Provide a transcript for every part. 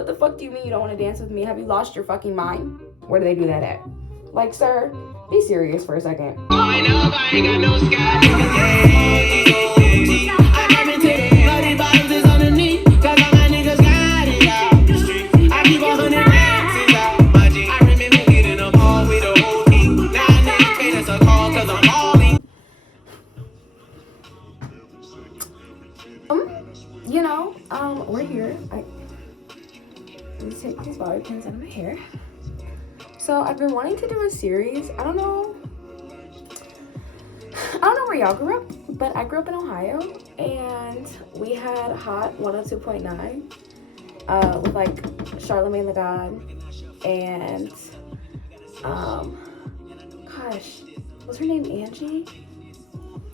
what the fuck do you mean you don't want to dance with me? Have you lost your fucking mind? Where do they do that at? Like, sir, be serious for a second. I know I ain't got no we're here. Let me take these bobby pins out of my hair. So I've been wanting to do a series. I don't know where y'all grew up, but I grew up in Ohio, and we had Hot 102.9 with like Charlamagne the God, and gosh, was her name Angie?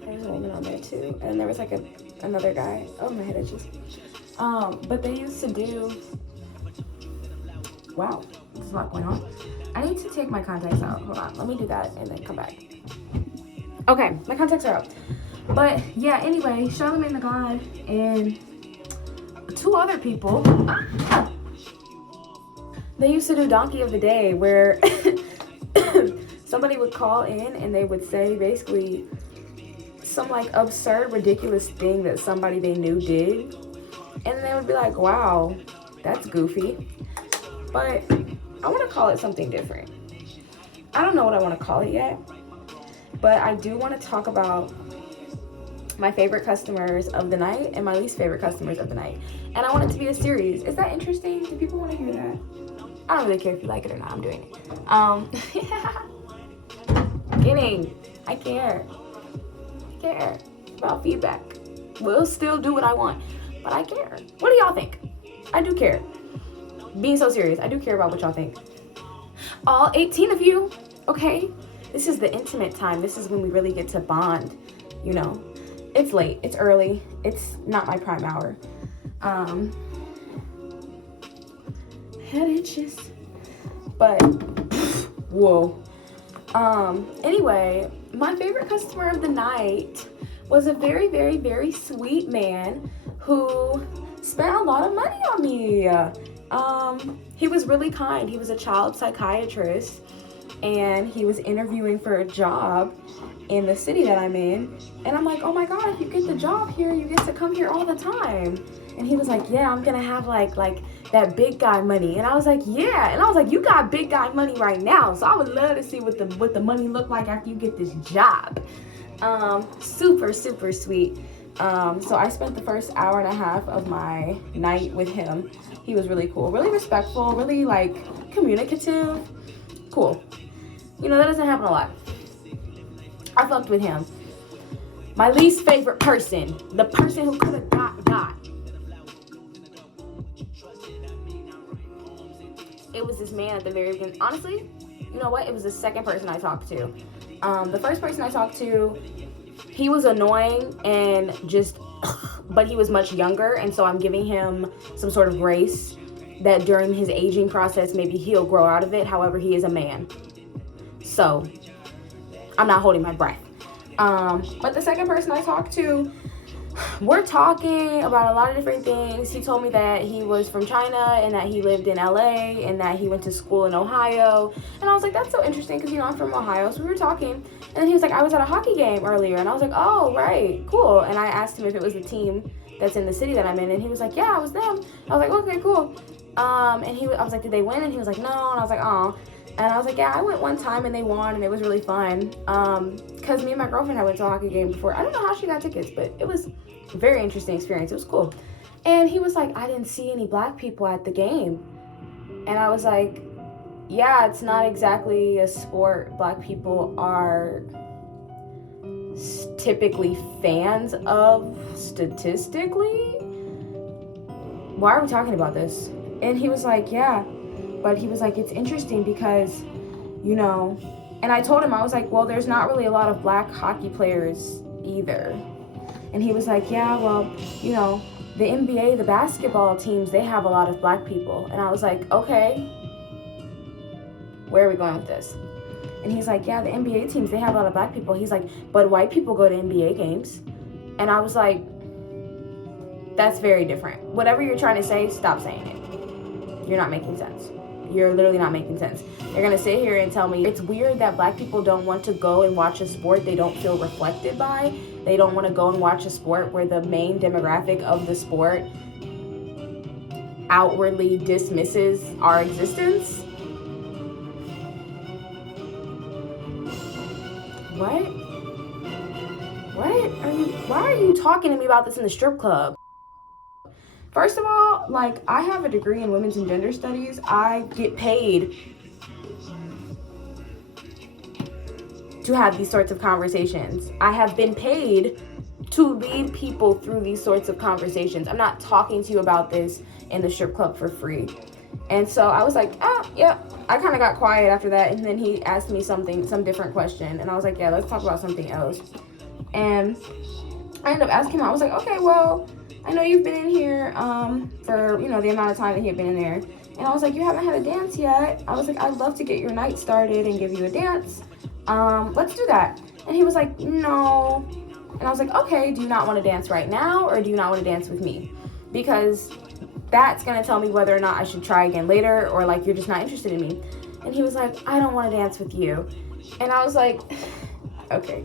There was a woman on there too, and there was like another guy. Oh, my head itches. But they used to do. Wow, there's a lot going on. I need to take my contacts out. Hold on, let me do that and then come back. Okay, my contacts are out. But yeah, anyway, Charlamagne the God and 2 other people, they used to do Donkey of the Day, where somebody would call in and they would say basically some like absurd, ridiculous thing that somebody they knew did. And they would be like, wow, that's goofy. But I want to call it something different. I don't know what I want to call it yet, but I do want to talk about my favorite customers of the night and my least favorite customers of the night. And I want it to be a series. Is that interesting? Do people want to hear that? I don't really care if you like it or not. I'm doing it. Kidding. I care. I care about feedback. We'll still do what I want, but I care. What do y'all think? I do care. Being so serious, I do care about what y'all think. All 18 of you, okay? This is the intimate time. This is when we really get to bond, you know? It's late, it's early, it's not my prime hour. Head itches. But, whoa. Anyway, my favorite customer of the night was a very, very, very sweet man who spent a lot of money on me. He was really kind. He was a child psychiatrist, and he was interviewing for a job in the city that I'm in. And I'm like, oh my God, if you get the job here, you get to come here all the time. And he was like, yeah, I'm gonna have like that big guy money. And I was like, yeah. And I was like, you got big guy money right now, so I would love to see what the money look like after you get this job. Super, super sweet. So I spent the first hour and a half of my night with him. He was really cool, really respectful, really like communicative. Cool. You know, that doesn't happen a lot. I fucked with him. My least favorite person, the person who could have got. It was this man at the very beginning. Honestly, you know what? It was the second person I talked to. The first person I talked to, he was annoying and just, but he was much younger, and so I'm giving him some sort of grace that during his aging process, maybe he'll grow out of it. However, he is a man. So, I'm not holding my breath. But the second person I talked to, we're talking about a lot of different things. He told me that he was from China and that he lived in LA and that he went to school in Ohio. And I was like, that's so interesting because, you know, I'm from Ohio. So we were talking. And then he was like, I was at a hockey game earlier. And I was like, oh, right, cool. And I asked him if it was the team that's in the city that I'm in. And he was like, yeah, it was them. I was like, okay, cool. I was like, did they win? And he was like, no. And I was like, oh. And I was like, yeah, I went one time and they won and it was really fun. Because me and my girlfriend had went to a hockey game before. I don't know how she got tickets, but it was a very interesting experience. It was cool. And he was like, I didn't see any black people at the game. And I was like, yeah, it's not exactly a sport black people are typically fans of statistically. Why are we talking about this? And he was like, yeah. But he was like, it's interesting because, you know, and I told him, I was like, well, there's not really a lot of black hockey players either. And he was like, yeah, well, you know, the NBA, the basketball teams, they have a lot of black people. And I was like, okay, where are we going with this? And he's like, yeah, the NBA teams, they have a lot of black people. He's like, but white people go to NBA games. And I was like, that's very different. Whatever you're trying to say, stop saying it. you're not making sense. You're literally not making sense. You're gonna sit here and tell me it's weird that black people don't want to go and watch a sport they don't feel reflected by. They don't want to go and watch a sport where the main demographic of the sport outwardly dismisses our existence. What? Why are you talking to me about this in the strip club? First of all, like, I have a degree in women's and gender studies. I get paid to have these sorts of conversations. I have been paid to lead people through these sorts of conversations. I'm not talking to you about this in the strip club for free. And so I was like, yeah. I kind of got quiet after that, and then he asked me some different question, and I was like, yeah, let's talk about something else. And I ended up asking him, I was like, okay, well, I know you've been in here for, you know, the amount of time that he had been in there. And I was like, you haven't had a dance yet. I was like, I'd love to get your night started and give you a dance. Let's do that. And he was like, no. And I was like, okay, do you not want to dance right now, or do you not want to dance with me? Because that's going to tell me whether or not I should try again later, or like you're just not interested in me. And he was like, I don't want to dance with you. And I was like, okay.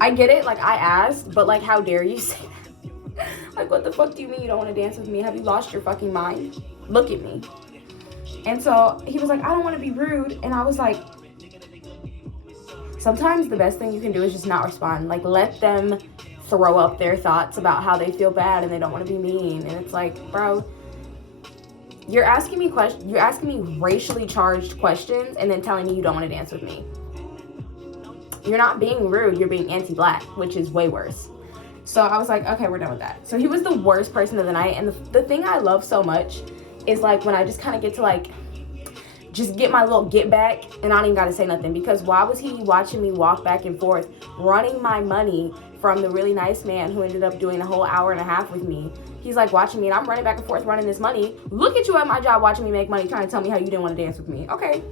I get it, like I asked, but like how dare you say that? Like, what the fuck do you mean you don't want to dance with me? Have you lost your fucking mind? Look at me. And so he was like, I don't want to be rude. And I was like, sometimes the best thing you can do is just not respond. Like, let them throw up their thoughts about how they feel bad and they don't want to be mean. And it's like, bro, you're asking me racially charged questions and then telling me you don't want to dance with me. You're not being rude, you're being anti-black, which is way worse. So I was like, okay, we're done with that. So he was the worst person of the night. And the thing I love so much is like when I just kind of get to like just get my little get back, and I don't even gotta say nothing, because why was he watching me walk back and forth, running my money from the really nice man who ended up doing a whole hour and a half with me? He's like watching me, and I'm running back and forth running this money. Look at you at my job watching me make money, trying to tell me how you didn't want to dance with me. Okay.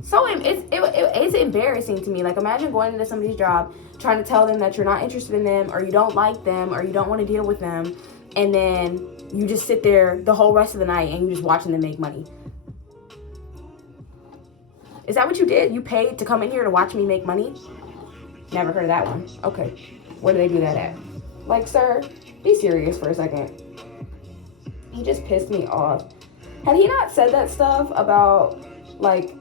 So it's embarrassing to me. Like, imagine going into somebody's job, trying to tell them that you're not interested in them, or you don't like them, or you don't want to deal with them, and then you just sit there the whole rest of the night and you're just watching them make money. Is that what you did? You paid to come in here to watch me make money? Never heard of that one. Okay. Where do they do that at? Like, sir, be serious for a second. He just pissed me off. Had he not said that stuff about, like,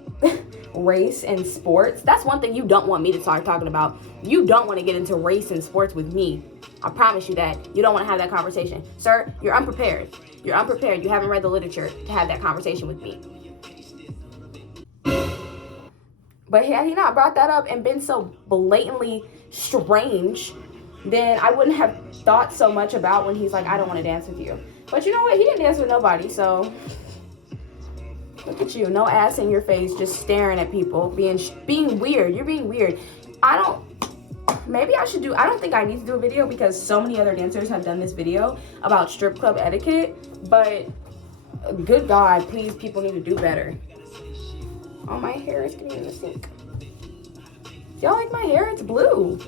race and sports, that's one thing you don't want me to start talking about. You don't want to get into race and sports with me. I promise you that. You don't want to have that conversation. Sir, you're unprepared. You're unprepared. You haven't read the literature to have that conversation with me. But had he not brought that up and been so blatantly strange, then I wouldn't have thought so much about when he's like, I don't want to dance with you. But you know what? He didn't dance with nobody, so look at you. No ass in your face, just staring at people, being weird. You're being weird. I don't think I need to do a video, because so many other dancers have done this video about strip club etiquette, but good God, please, people need to do better. Oh, my hair is getting in the sink. Y'all like my hair? It's blue.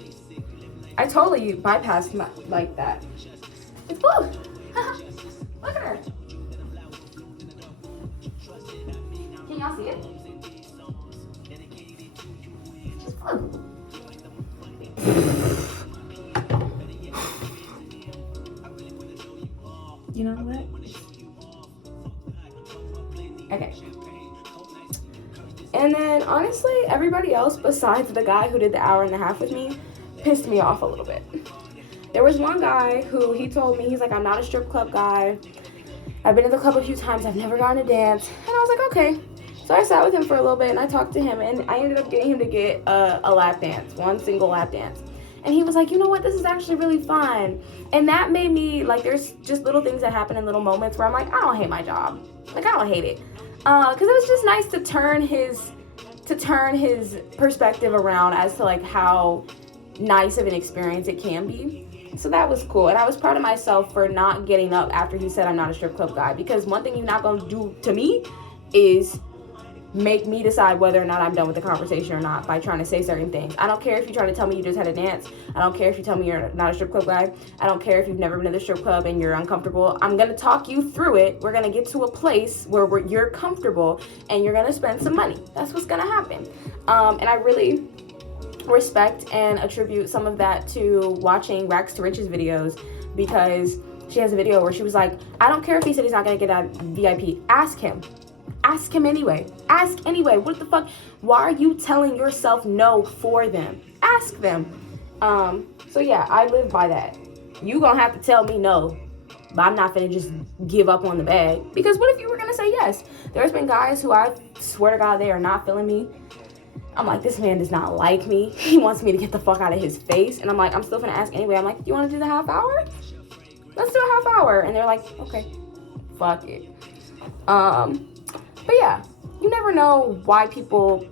I totally bypassed my, like that. It's blue. Look at her. Can y'all see it? She's blue. You know what? Okay. And then, honestly, everybody else besides the guy who did the hour and a half with me pissed me off a little bit. There was one guy who he told me, he's like, I'm not a strip club guy. I've been to the club a few times. I've never gone to dance. And I was like, okay. So I sat with him for a little bit, and I talked to him, and I ended up getting him to get a lap dance, one single lap dance. And he was like, you know what? This is actually really fun. And that made me, like, there's just little things that happen in little moments where I'm like, I don't hate my job. Like, I don't hate it. Because it was just nice to turn his perspective around as to like how nice of an experience it can be. So that was cool, and I was proud of myself for not getting up after he said I'm not a strip club guy, because one thing you're not going to do to me is make me decide whether or not I'm done with the conversation or not by trying to say certain things. I don't care if you try to tell me you just had a dance. I don't care if you tell me you're not a strip club guy. I don't care if you've never been to the strip club and you're uncomfortable. I'm going to talk you through it. We're going to get to a place where you're comfortable and you're going to spend some money. That's what's going to happen. And I really respect and attribute some of that to watching Rags to Riches videos, because she has a video where she was like, I don't care if he said he's not going to get a VIP. Ask him. Ask him anyway. Ask anyway. What the fuck? Why are you telling yourself no for them? Ask them. So yeah, I live by that. You gonna have to tell me no, but I'm not gonna just give up on the bag. Because what if you were gonna say yes? There's been guys who I swear to God, they are not feeling me. I'm like, this man does not like me. He wants me to get the fuck out of his face. And I'm like, I'm still gonna ask anyway. I'm like, do you want to do the half hour? Let's do a half hour. And they're like, okay, fuck it. But yeah, you never know why people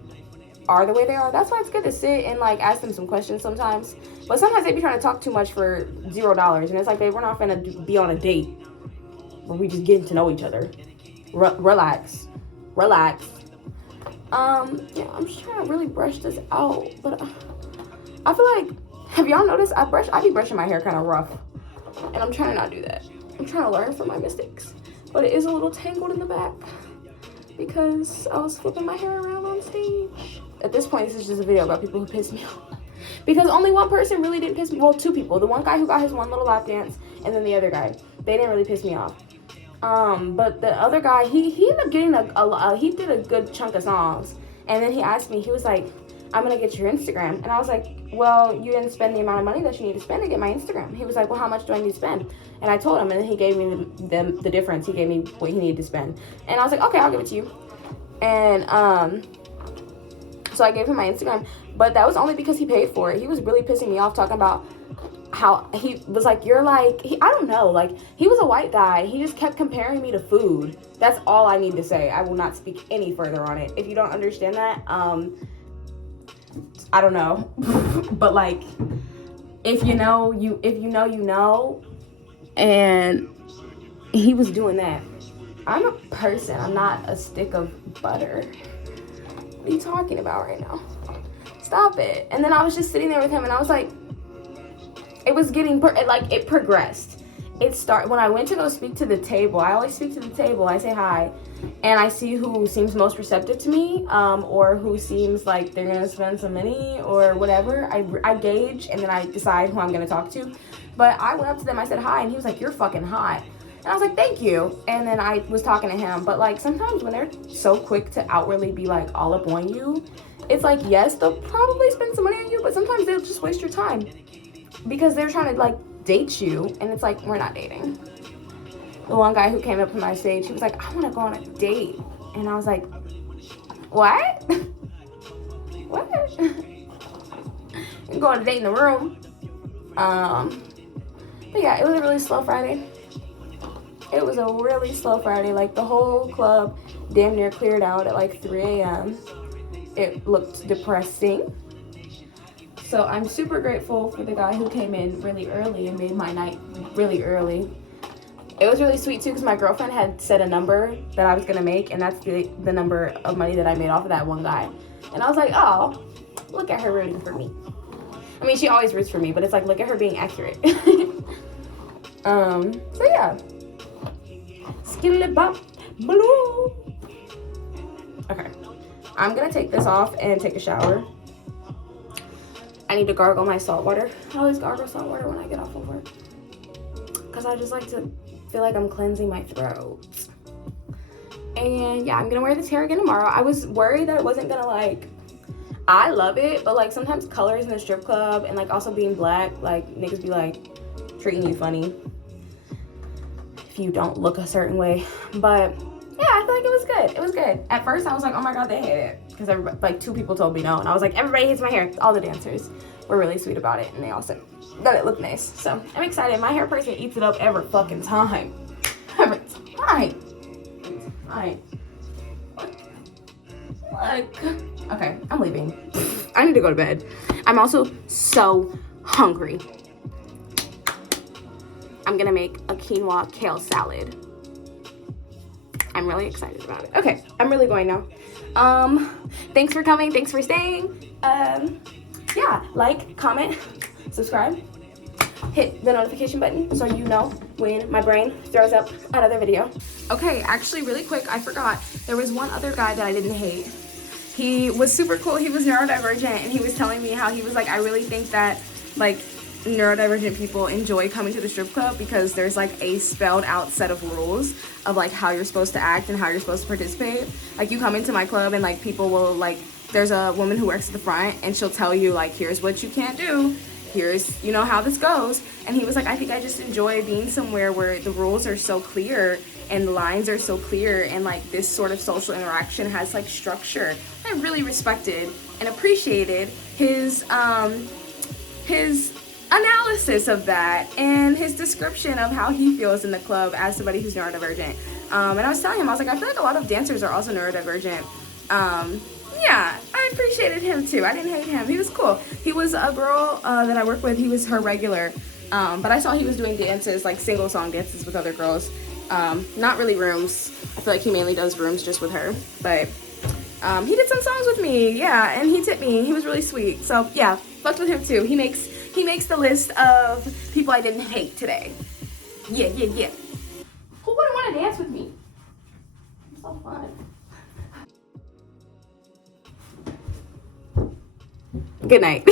are the way they are. That's why it's good to sit and like ask them some questions sometimes. But sometimes they be trying to talk too much for $0. And it's like, babe, we're not gonna be on a date where we just getting to know each other. Relax. Yeah, I'm just trying to really brush this out. But I feel like, have y'all noticed I be brushing my hair kind of rough. And I'm trying to not do that. I'm trying to learn from my mistakes. But it is a little tangled in the back because I was flipping my hair around on stage. At this point, this is just a video about people who pissed me off. Because only one person really didn't piss me, well, two people. The one guy who got his one little lap dance, and then the other guy. They didn't really piss me off. But the other guy, he ended up getting he did a good chunk of songs. And then he asked me, he was like, I'm gonna get your Instagram. And I was like, well, you didn't spend the amount of money that you need to spend to get my Instagram. He was like, well, how much do I need to spend? And I told him, and then he gave me the difference. He gave me what he needed to spend. And I was like, okay, I'll give it to you. And so I gave him my Instagram, but that was only because he paid for it. He was really pissing me off talking about how he was like, you're like, I don't know, like, he was a white guy. He just kept comparing me to food. That's all I need to say. I will not speak any further on it. If you don't understand that, I don't know. But like, if you know, you know. And he was doing that. I'm a person. I'm not a stick of butter. What are you talking about right now? Stop it. And then I was just sitting there with him, and I was like, it was getting, it progressed. When I went to go speak to the table, I always speak to the table, I say hi, and I see who seems most receptive to me, or who seems like they're gonna spend some money or whatever. I gauge, and then I decide who I'm gonna talk to. But I went up to them, I said hi, and he was like, you're fucking hot. And I was like, thank you. And then I was talking to him. But like, sometimes when they're so quick to outwardly be like all up on you, it's like, yes, they'll probably spend some money on you, but sometimes they'll just waste your time because they're trying to like date you, and it's like, we're not dating. The one guy who came up to my stage, he was like, I want to go on a date. And I was like, what? What? You can go on a date in the room. But yeah, it was a really slow Friday. It was a really slow Friday. Like, the whole club damn near cleared out at like 3 a.m. It looked depressing. So I'm super grateful for the guy who came in really early and made my night really early. It was really sweet too, because my girlfriend had set a number that I was gonna make, and that's the number of money that I made off of that one guy. And I was like, oh, look at her rooting for me. I mean, she always roots for me, but it's like, look at her being accurate. So yeah. Skilly bop blue. Okay, I'm gonna take this off and take a shower. I need to gargle my salt water. I always gargle salt water when I get off of work, because I just like to feel like I'm cleansing my throat. And yeah, I'm gonna wear this hair again tomorrow. I was worried that it wasn't gonna like, I love it, but like sometimes colors in the strip club and like also being black, like niggas be like treating you funny if you don't look a certain way. But yeah, I feel like it was good. It was good. At first I was like, oh my god, they hate it, because like 2 people told me no, and I was like, everybody hates my hair. All the dancers were really sweet about it, and they all said that it looked nice. So I'm excited. My hair person eats it up every fucking time. Every time. Fine. Like, okay, I'm leaving. I need to go to bed. I'm also so hungry. I'm gonna make a quinoa kale salad. I'm really excited about it. Okay, I'm really going now. Thanks for coming. Thanks for staying. Yeah, like, comment, subscribe, hit the notification button so you know when my brain throws up another video. Okay, actually, really quick, I forgot. There was one other guy that I didn't hate. He was super cool. He was neurodivergent, and he was telling me how he was like, I really think that, like, neurodivergent people enjoy coming to the strip club because there's like a spelled out set of rules of like how you're supposed to act and how you're supposed to participate. Like, you come into my club and like people will like, there's a woman who works at the front and she'll tell you like, here's what you can't do, here's, you know, how this goes. And he was like, I think I just enjoy being somewhere where the rules are so clear and the lines are so clear, and like this sort of social interaction has like structure. I really respected and appreciated his analysis of that and his description of how he feels in the club as somebody who's neurodivergent. And I was telling him, I was like, I feel like a lot of dancers are also neurodivergent. Yeah, I appreciated him too. I didn't hate him. He was cool. He was a girl that I work with. He was her regular. But I saw he was doing dances, like single song dances with other girls. Not really rooms. I feel like he mainly does rooms just with her. But he did some songs with me. Yeah, and he tipped me. He was really sweet. So yeah, fucked with him too. He makes the list of people I didn't hate today. Yeah. Who wouldn't want to dance with me? It's so fun. Good night.